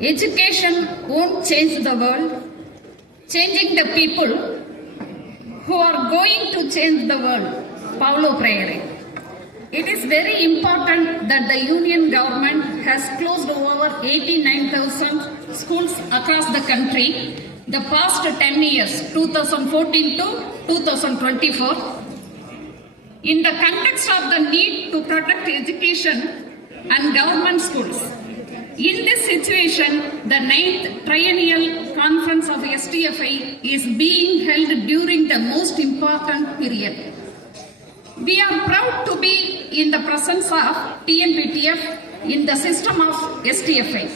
Education won't change the world, changing the people who are going to change the world. Paulo Freire. It is very important that the Union government has closed over 89,000 schools across the country the past 10 years, 2014 to 2024. In the context of the need to protect education and government schools. In this situation, the 9th Triennial Conference of STFI is being held during the most important period. We are proud to be in the presence of TNPTF in the system of STFI.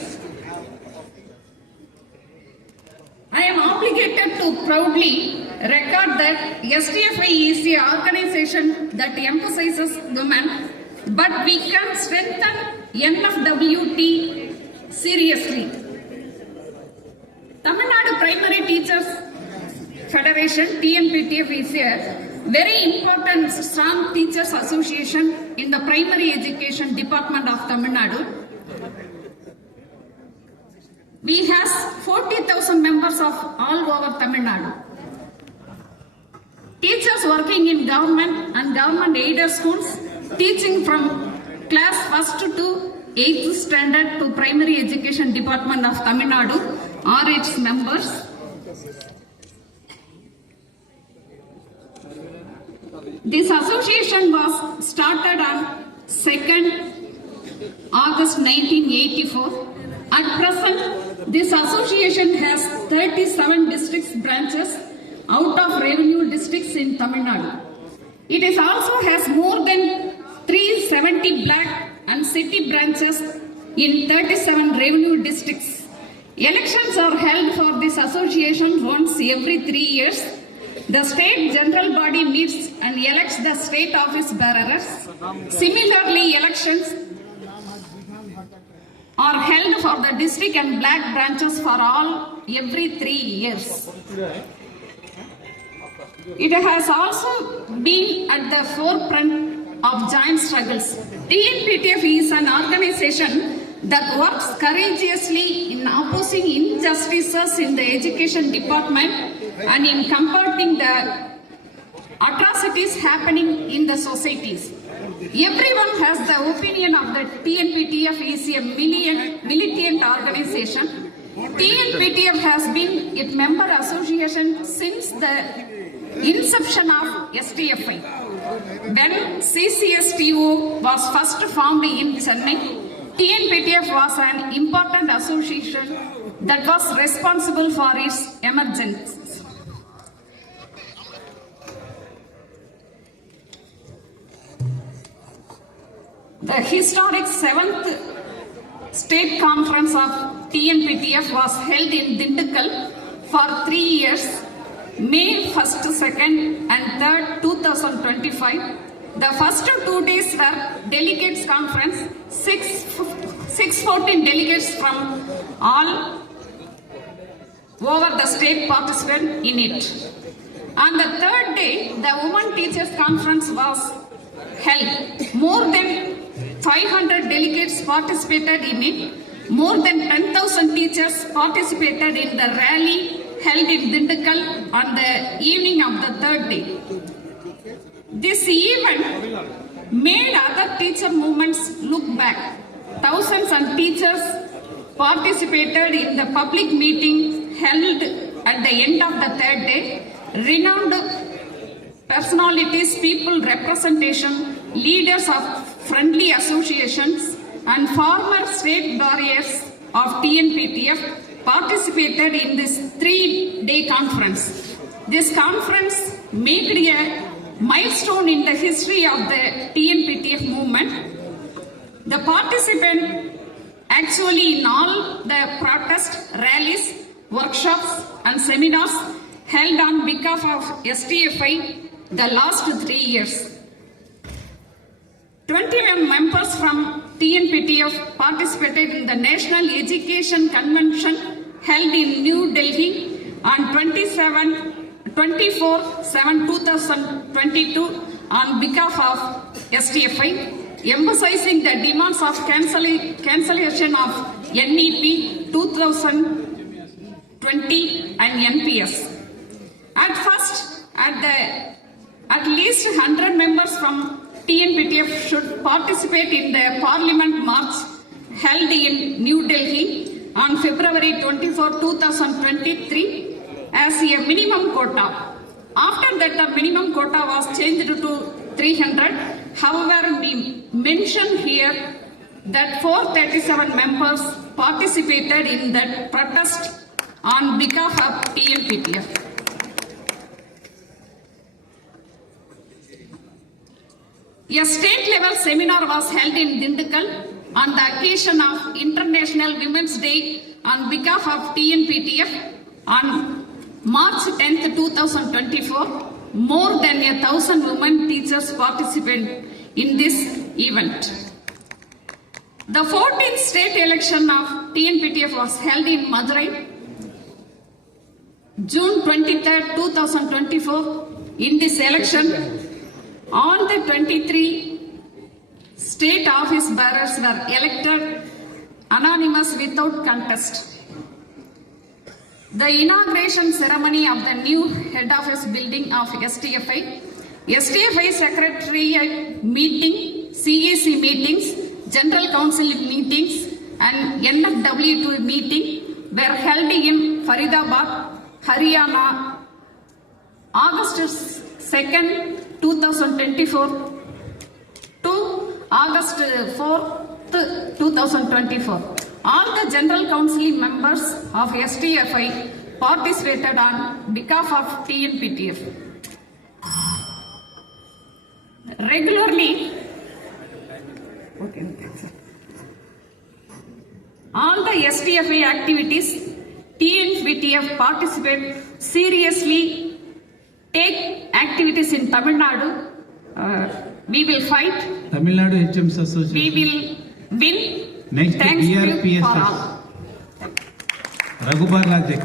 I am obligated to proudly record that STFI is an organization that emphasizes women, but we can strengthen NFWT seriously. Tamil Nadu Primary Teachers Federation, TNPTF, is a very important strong teachers association in the primary education department of Tamil Nadu. We have 40,000 members of all over Tamil Nadu. Teachers working in government and government aided schools, teaching from class 1st to 8th standard to primary education department of Tamil Nadu are its members. This association was started on 2nd August 1984. At present, this association has 37 districts branches out of revenue districts in Tamil Nadu. It is also has more than 370 black and city branches in 37 revenue districts. Elections are held for this association once every 3 years. The state general body meets and elects the state office bearers. Similarly, elections are held for the district and black branches for all every 3 years. It has also been at the forefront of joint struggles. TNPTF is an organization that works courageously in opposing injustices in the education department and in combating the atrocities happening in the societies. Everyone has the opinion of the TNPTF is a militant organization. TNPTF has been a member association since the inception of STFI. When CCSTO was first formed in Chennai, TNPTF was an important association that was responsible for its emergence. The historic 7th State Conference of TNPTF was held in Dindigul for 3 years, May 1st, 2nd and 3rd, 2025. The first 2 days were delegates conference, 614 delegates from all over the state participant in it. On the 3rd day, the Women Teachers Conference was held. More than 500 delegates participated in it. More than 10,000 teachers participated in the rally held in Dindigul on the evening of the 3rd day. This event made other teacher movements look back. Thousands of teachers participated in the public meeting held at the end of the 3rd day. Renowned personalities, people representation, leaders of friendly associations and former state barriers of TNPTF participated in this 3-day conference. This conference made a milestone in the history of the TNPTF movement. The participant actually in all the protest rallies, workshops and seminars held on behalf of STFI the last 3 years. 21 members from TNPTF participated in the National Education Convention held in New Delhi on 24/7/2022 on behalf of STFI, emphasizing the demands of cancellation of NEP 2020 and NPS. At first, at least 100 members from TNPTF should participate in the Parliament March held in New Delhi on February 24, 2023 as a minimum quota. After that, the minimum quota was changed to 300. However, we mention here that 437 members participated in that protest on behalf of TNPTF. A state-level seminar was held in Dindukal on the occasion of International Women's Day on behalf of TNPTF on March 10, 2024. More than 1,000 women teachers participated in this event. The 14th state election of TNPTF was held in Madurai, June 23, 2024. In this election, all the 23 state office bearers were elected anonymous without contest. The inauguration ceremony of the new head office building of STFI Secretariat meeting, CEC meetings, General Council meetings and NFW2 meeting were held in Faridabad, Haryana, August 2nd, 2024 to August 4th, 2024. All the General Council members of STFI participated on behalf of TNPTF. Regularly, all the STFI activities, TNPTF participate seriously, take activities in Tamil Nadu. We will fight. Tamil Nadu HMS Association. We will win. Next, Thanks BRPS. for all. Raghubar Rajek.